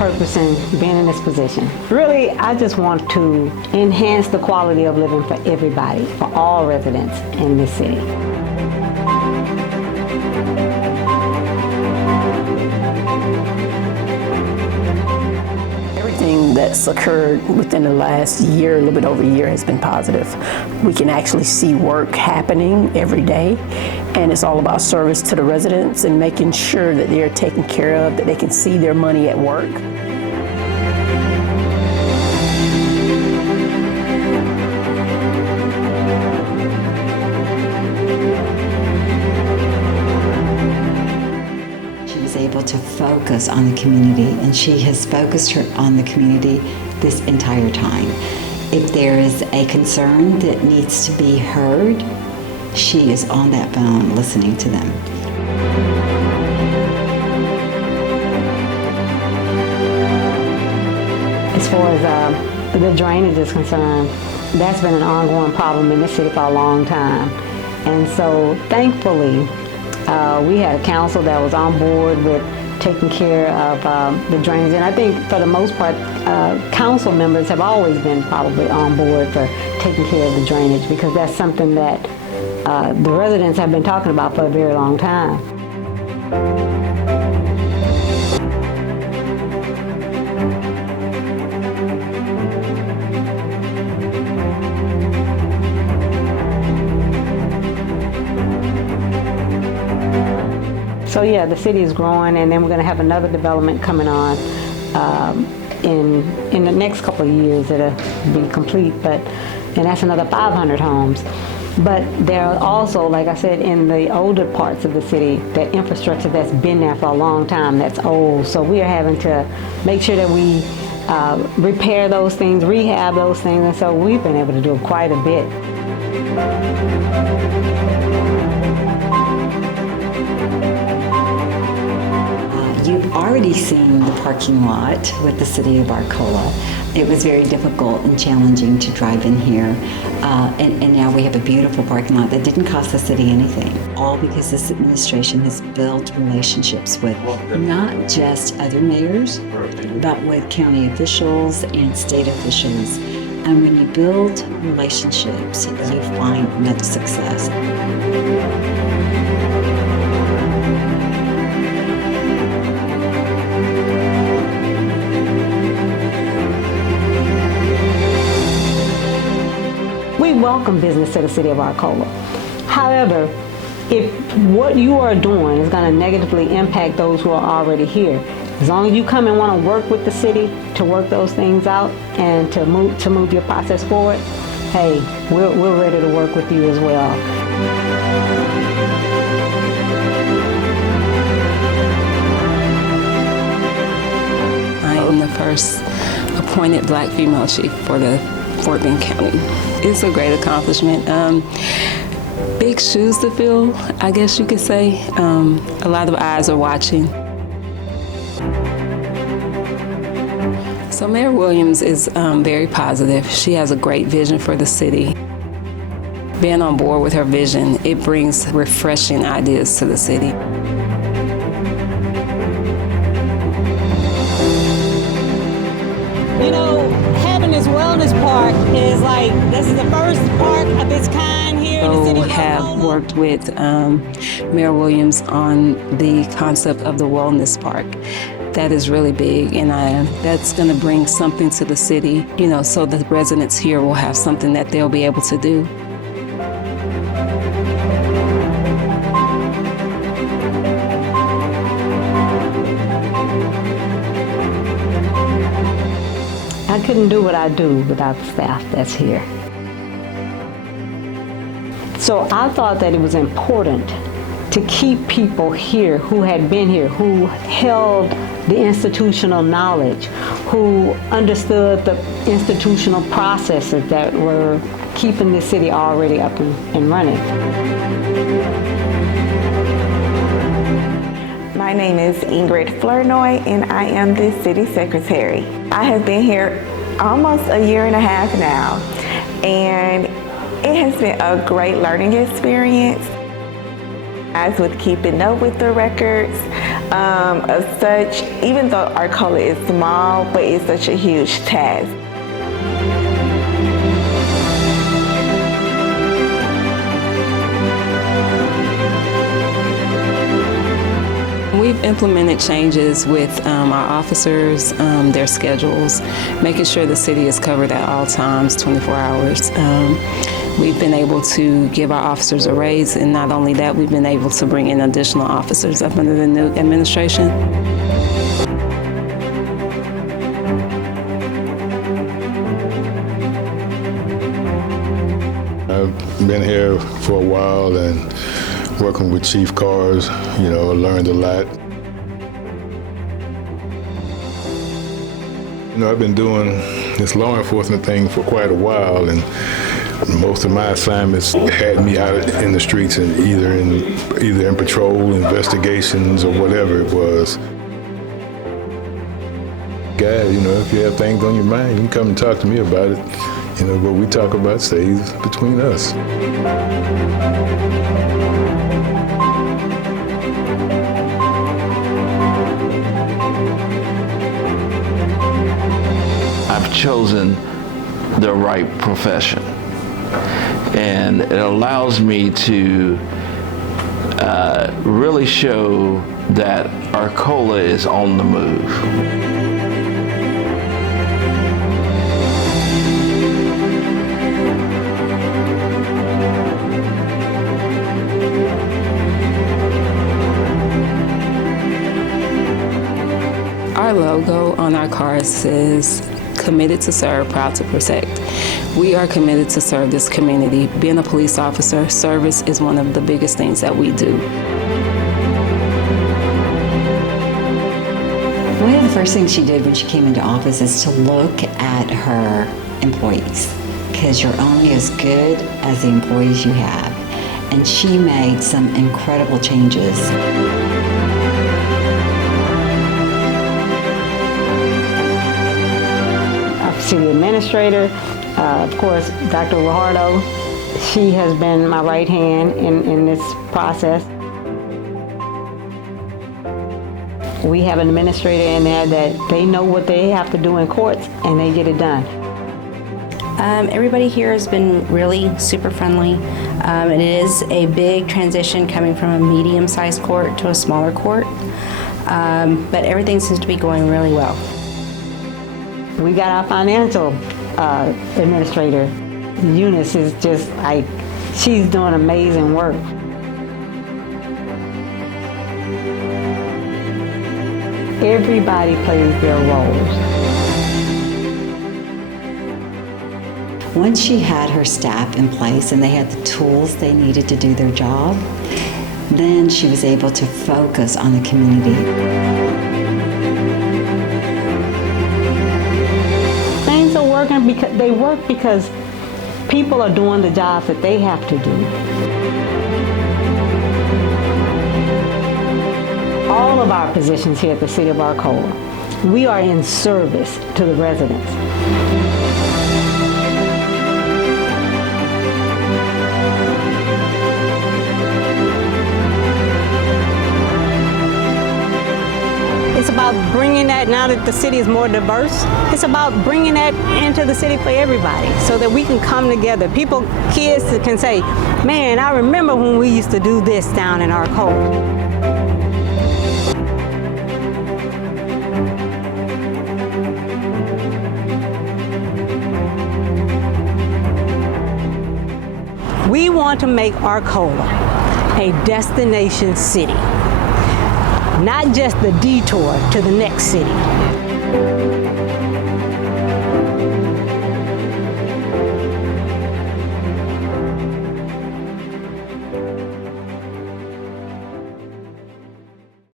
purpose in being in this position? Really, I just want to enhance the quality of living for everybody, for all residents in this city. Everything that's occurred within the last year, a little bit over a year, has been positive. We can actually see work happening every day, and it's all about service to the residents and making sure that they're taken care of, that they can see their money at work. Able to focus on the community, and she has focused her on the community this entire time. If there is a concern that needs to be heard, she is on that phone listening to them. As far as the drainage is concerned, that's been an ongoing problem in this city for a long time. And so thankfully, we had a council that was on board with taking care of the drainage. And I think for the most part, council members have always been probably on board for taking care of the drainage, because that's something that the residents have been talking about for a very long time. So yeah, the city is growing, and then we're going to have another development coming on in the next couple of years. It'll be complete, and that's another 500 homes. But there are also, like I said, in the older parts of the city, that infrastructure that's been there for a long time, that's old. So we are having to make sure that we repair those things, rehab those things, and so we've been able to do quite a bit. You've already seen the parking lot with the city of Arcola. It was very difficult and challenging to drive in here, and now we have a beautiful parking lot that didn't cost the city anything, all because this administration has built relationships with not just other mayors, but with county officials and state officials. And when you build relationships, you find another success. We welcome business to the city of Arcola. However, if what you are doing is going to negatively impact those who are already here, as long as you come and want to work with the city to work those things out and to move your process forward, hey, we're ready to work with you as well. I am the first appointed Black female chief for the Fort Bend County. It's a great accomplishment. Big shoes to fill, I guess you could say. A lot of eyes are watching. So Mayor Williams is very positive. She has a great vision for the city. Being on board with her vision, it brings refreshing ideas to the city. You know, having this wellness park is like, this is the first park of its kind here in the city of Arcola. Have worked with Mayor Williams on the concept of the wellness park. That is really big, and that's going to bring something to the city, you know, so the residents here will have something that they'll be able to do. I couldn't do what I do without the staff that's here. So I thought that it was important to keep people here who had been here, who held the institutional knowledge, who understood the institutional processes that were keeping the city already up and running. My name is Ingrid Flournoy, and I am the city secretary. I have been here almost a year and a half now, and it has been a great learning experience. As with keeping up with the records, of such, even though Arcola is small, but it's such a huge task. We've implemented changes with our officers, their schedules, making sure the city is covered at all times, 24 hours. We've been able to give our officers a raise, and not only that, we've been able to bring in additional officers up under the new administration. I've been here for a while and working with Chief Cars, I learned a lot. I've been doing this law enforcement thing for quite a while, and most of my assignments had me out in the streets and either in patrol, investigations, or whatever it was. Guys, if you have things on your mind, you can come and talk to me about it. What we talk about stays between us. I've chosen the right profession, and it allows me to really show that Arcola is on the move. Our logo on our cars says, "Committed to serve, proud to protect." We are committed to serve this community. Being a police officer, service is one of the biggest things that we do. One of the first things she did when she came into office is to look at her employees, because you're only as good as the employees you have. And she made some incredible changes. City administrator, of course, Dr. Guajardo. She has been my right hand in this process. We have an administrator in there that they know what they have to do in courts, and they get it done. Everybody here has been really super friendly. It is a big transition coming from a medium-sized court to a smaller court, but everything seems to be going really well. We got our financial administrator. Eunice is just like, she's doing amazing work. Everybody plays their roles. Once she had her staff in place and they had the tools they needed to do their job, then she was able to focus on the community. Things are working because they work because people are doing the jobs that they have to do. All of our positions here at the City of Arcola, we are in service to the residents. It's about bringing that, now that the city is more diverse, it's about bringing that into the city for everybody so that we can come together. People, kids can say, man, I remember when we used to do this down in Arcola. We want to make Arcola a destination city. Not just the detour to the next city.